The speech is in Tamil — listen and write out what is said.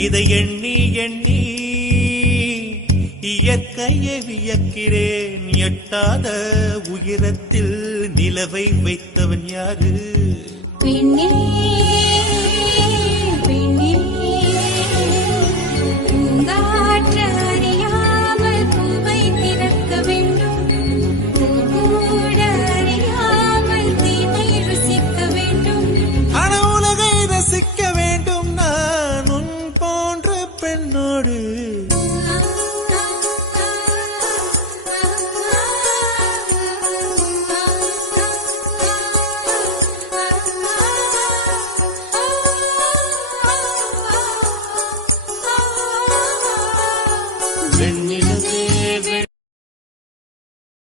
இதை எண்ணி எண்ணி இயற்கையை வியக்கிறேன். எட்டாத உயரத்தில் நிலவை வைத்தவன் யாரு? பெண்ணே